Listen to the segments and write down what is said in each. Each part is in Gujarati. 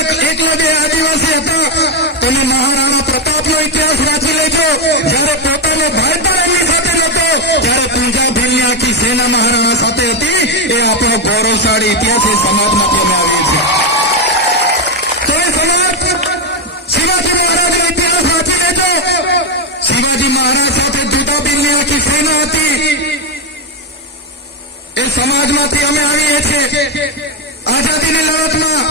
એકલવ્ય આદિવાસી હતા. તમે મહારાણા પ્રતાપનો ઇતિહાસ વાંચી લેજો. જયારે પોતાનો ભાઈ પણ એમની સાથે નહોતો, ત્યારે પૂંજા ભીલની આખી સેના મહારાણા સાથે હતી. એ આપણો ગૌરવશાળી ઇતિહાસ એ સમાજમાંથી અમે આવીએ છીએ. તો એ સમાજ શિવાજી મહારાજનો ઇતિહાસ વાંચી લેજો. શિવાજી મહારાજ સાથે પૂંજા ભીલની આખી સેના હતી. એ સમાજમાંથી અમે આવીએ છીએ. આઝાદીની લડતમાં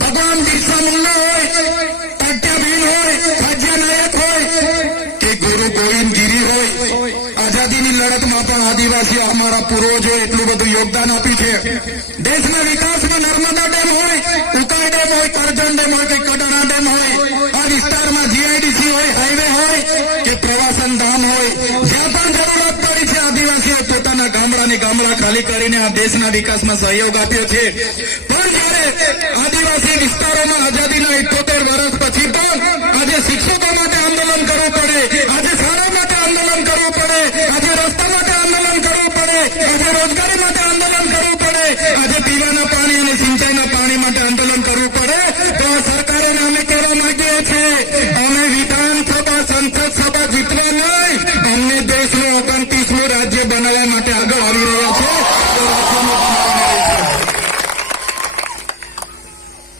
ભગવાન બિરસા મુંડા હોય, તાત્યા ભીલ હોય, રાજ્ય નાયક હોય કે ગુરુ ગોવિંદ ગીરી હોય, આઝાદીની લડતમાં પણ આદિવાસીઓ અમારા પૂર્વજો એટલું બધું યોગદાન આપ્યું છે. દેશના વિકાસમાં નર્મદા ડેમ હોય, ઉકાઈ ડેમ હોય, કરજણ ડેમ હોય કે કડાણા ડેમ હોય, આ વિસ્તારમાં જીઆઈડીસી હોય, હાઈવે હોય કે પ્રવાસન ધામ હોય, જ્યાં પણ જરૂરત પડી છે આદિવાસીઓ પોતાના ગામડાની ગામડા ખાલી કરીને આ દેશના વિકાસમાં સહયોગ આપ્યો છે. પણ જયારે આદિવાસી વિસ્તારોમાં આઝાદીના 78 વર્ષ પછી પણ આજે શિક્ષકો માટે આંદોલન કરવું પડે, આજે શાળા માટે આંદોલન કરવું પડે, આજે રસ્તા માટે આંદોલન કરવું પડે, આજે રોજગારી માટે આંદોલન કરવું પડે, આજે પીવાના પાણી અને સિંચાઈના પાણી માટે આંદોલન કરવું પડે, તો આ સરકારે અમે કહેવા માંગીએ છીએ, અમે વિધાનસભા સંસદ સભા જીતવા નહીં, અમને દેશનું 29મું રાજ્ય બનાવવા માટે આગળ આવી રહ્યા છે.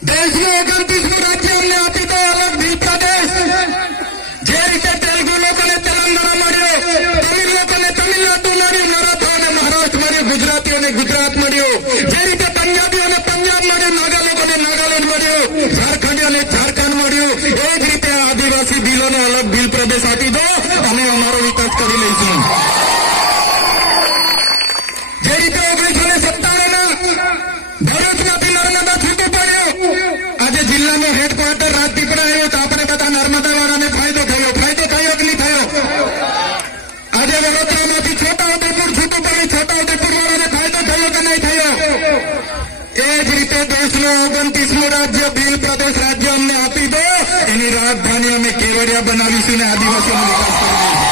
દેશનું 29મું રાજ્ય અમને આપી દો, અલગ ભીલ પ્રદેશ. જે રીતે તેલુગુ લોકોને તેલંગાણા મળ્યો, તમિલ લોકોને તમિલનાડુ મળ્યું, મરાઠા અને મહારાષ્ટ્ર મળ્યું, ગુજરાતીઓને ગુજરાત મળ્યું, જે રીતે પંજાબીઓને પંજાબ મળ્યું, નાગા લોકોને નાગાલેન્ડ મળ્યું, ઝારખંડીઓને ઝારખંડ મળ્યું, એ જ રીતે આદિવાસી ભીલોને અલગ ભીલ પ્રદેશ આપી દો, અમે અમારો વિકાસ કરી લઈશું. જે રીતે 1997માં ભરૂચમાંથી નર્મદા છૂટું પડ્યું, આજે જિલ્લાનો હેડક્વાર્ટર રાજપીપળા આવ્યો તો આપણે બધા નર્મદા વાળાને ફાયદો થયો કે નહીં થયો? આજે વડોદરામાંથી છોટાઉદેપુર છૂટું પડ્યું, છોટાઉદેપુર વાળાને ફાયદો થયો કે નહીં થયો? એ જ રીતે દેશનું 29મું રાજ્ય ભીલ પ્રદેશ રાજ્ય અમને આપી દો, એની રાજધાની અમે કેવડિયા બનાવીશું ને આદિવાસીઓનો વિકાસ કરીશું.